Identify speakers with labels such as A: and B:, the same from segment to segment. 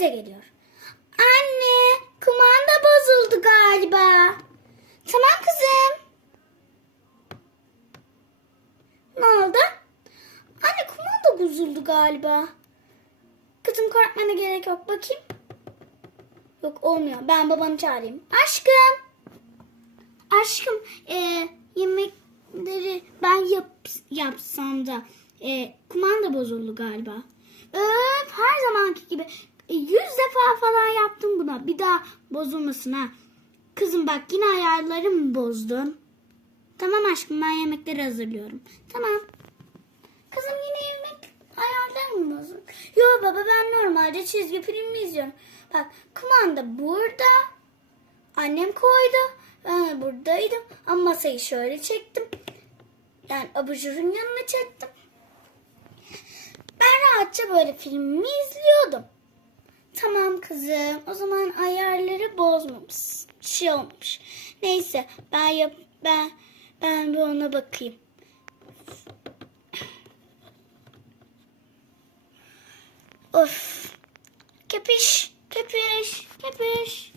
A: bize geliyor. Anne, kumanda bozuldu galiba. Tamam kızım. Ne oldu? Anne kumanda bozuldu galiba. Kızım korkmana gerek yok. Bakayım. Yok olmuyor. Ben babanı çağırayım. Aşkım. Aşkım e, yemekleri ben yap, yapsam da e, kumanda bozuldu galiba. Öf her zamanki gibi e, yüz defa falan yaptım buna. Bir daha bozulmasın ha. Kızım bak yine ayarlarımı bozdun. Tamam aşkım ben yemekleri hazırlıyorum. Tamam. Kızım yine yemek ayarlarım bozuk? Yo baba ben normalde çizgi filmi izliyorum. Bak kumanda burada. Annem koydu. Ben buradaydım. Ama masayı şöyle çektim. Yani abajurun yanına çektim. Ben rahatça böyle filmimi izliyordum. Tamam kızım. O zaman ayarları bozmamış. Şey olmuş. Neyse ben yap ben ben bir ona bakayım. Of. Köpüş, köpüş, köpüş.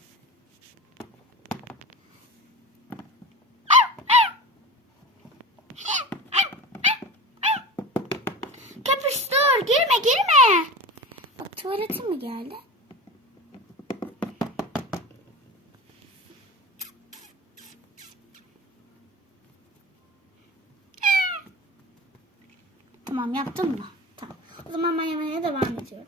A: Köpüş dur, girme girme. Bak tuvaletin mi geldi? Tamam yaptın mı? Tamam. O zaman ben yemeğe devam ediyorum.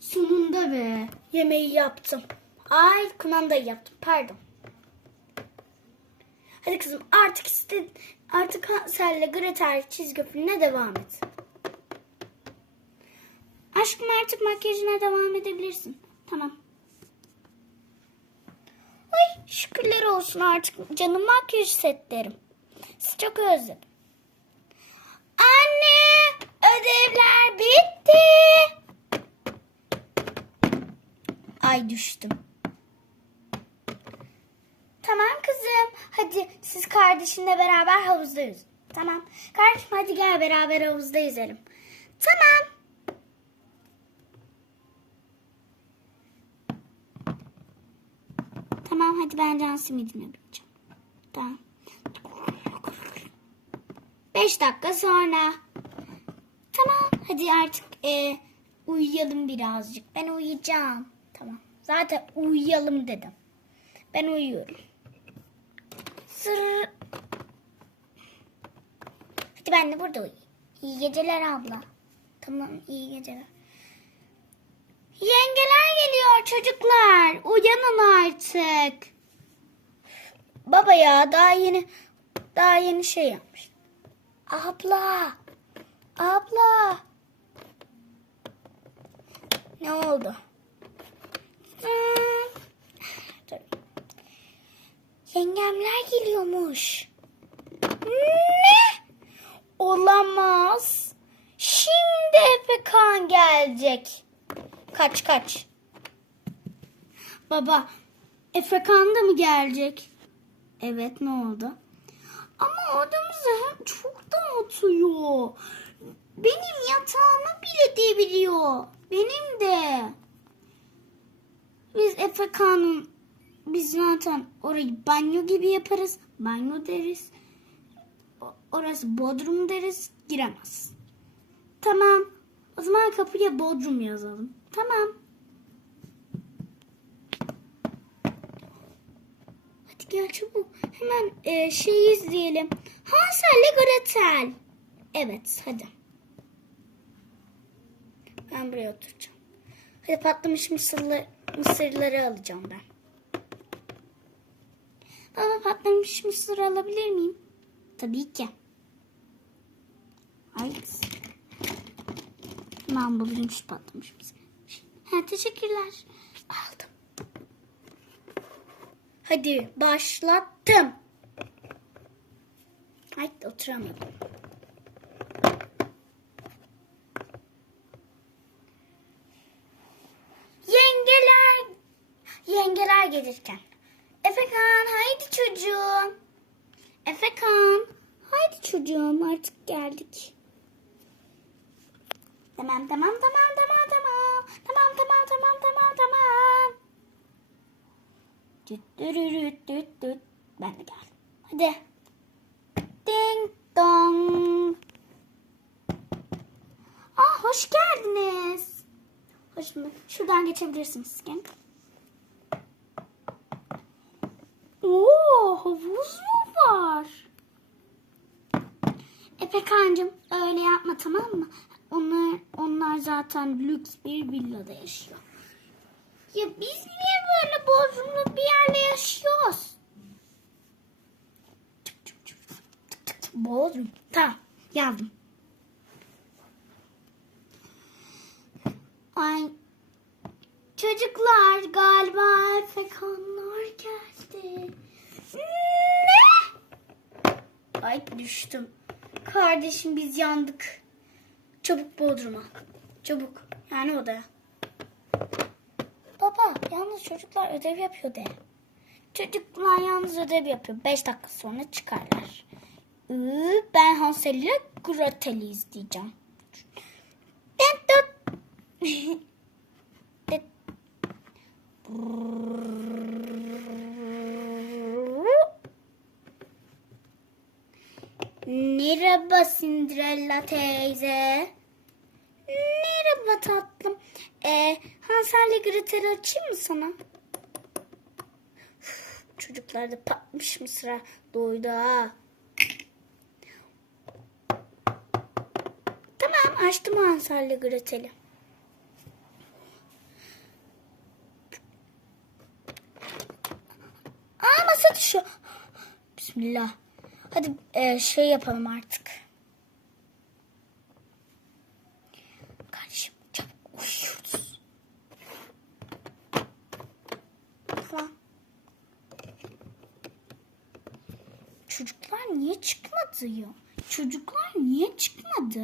A: Sonunda be. Yemeği yaptım. Ay kumandayı yaptım. Pardon. Hadi kızım artık iste artık Hansel'le Gretel çizgi filmine devam et. Aşkım artık makyajına devam edebilirsin. Tamam. Ay şükürler olsun artık canım makyaj setlerim. Sizi çok özledim. Anne ödevler bitti. Ay düştüm. Tamam kızım. Hadi siz kardeşinle beraber havuzda yüzün. Tamam. Kardeşim hadi gel beraber havuzda yüzelim. Tamam. Tamam hadi ben can simidine bineceğim. Tamam. Beş dakika sonra. Tamam hadi artık e, uyuyalım birazcık. Ben uyuyacağım. Tamam. Zaten uyuyalım dedim. Ben uyuyorum. Sır. Hadi ben de burada uyuyayım. İyi geceler abla. Tamam iyi geceler. Yengeler geliyor çocuklar. Uyanın artık. Baba ya daha yeni daha yeni şey yapmış. Abla. Abla. Ne oldu? Hmm. Yengemler geliyormuş. Ne? Olamaz. Şimdi Efekan gelecek. Kaç kaç. Baba, Efekan da mı gelecek? Evet, ne oldu? Ama odamızı hem çok dağıtıyor. Benim yatağımı bile deviriyor. Benim de. Biz Efekan'ın biz zaten orayı banyo gibi yaparız. Banyo deriz. Orası bodrum deriz. Giremez. Tamam. O zaman kapıya bodrum yazalım. Tamam. Hadi gel çabuk. Hemen e, şey izleyelim. Hansel'le Gretel. Evet hadi. Ben buraya oturacağım. Hadi patlamış mısırlı, mısırları alacağım ben. Baba patlamış mısır alabilir miyim? Tabii ki. Hayır. Ben bulayım şu patlamış mısır. Ha, teşekkürler. Aldım. Hadi başlattım. Haydi oturamadım. Yengeler yengeler gelirken. Efekan haydi çocuğum. Efekan haydi çocuğum artık geldik. Tamam tamam tamam tamam tamam. Tamam tamam tamam tamam tamam. Düt dürürüt düt düt. Ben de geldim. Hadi. Ding dong. Aa hoş geldiniz. Hoş bulduk. Şuradan geçebilirsiniz. Gelin. Oo havuz mu var? Efekancığım öyle yapma tamam mı? Onlar, onlar zaten lüks bir villada yaşıyor. Ya biz niye böyle bozumlu bir yerde yaşıyoruz? Bodrum. Tamam yazdım. Ay çocuklar galiba efekanlar geldi. Ne? Ay düştüm. Kardeşim biz yandık. Çabuk Bodrum'a. Çabuk. Yani odaya. Baba yalnız çocuklar ödev yapıyor de. Çocuklar yalnız ödev yapıyor. Beş dakika sonra çıkarlar. Iı, ben Hansel ile Gretel'i izleyeceğim. Ben de... Merhaba Cinderella teyze. Merhaba tatlım. Ee, Hansel'le Gretel'i açayım mı sana? Üf, Çocuklar da patmış mı sıra doydu ha. Tamam açtım Hansel'le Gretel'i. Aa masa düşüyor. Bismillah. Hadi e, şey yapalım artık. Kardeşim çabuk uyuyoruz. Falan. Çocuklar niye çıkmadı ya? Çocuklar niye çıkmadı?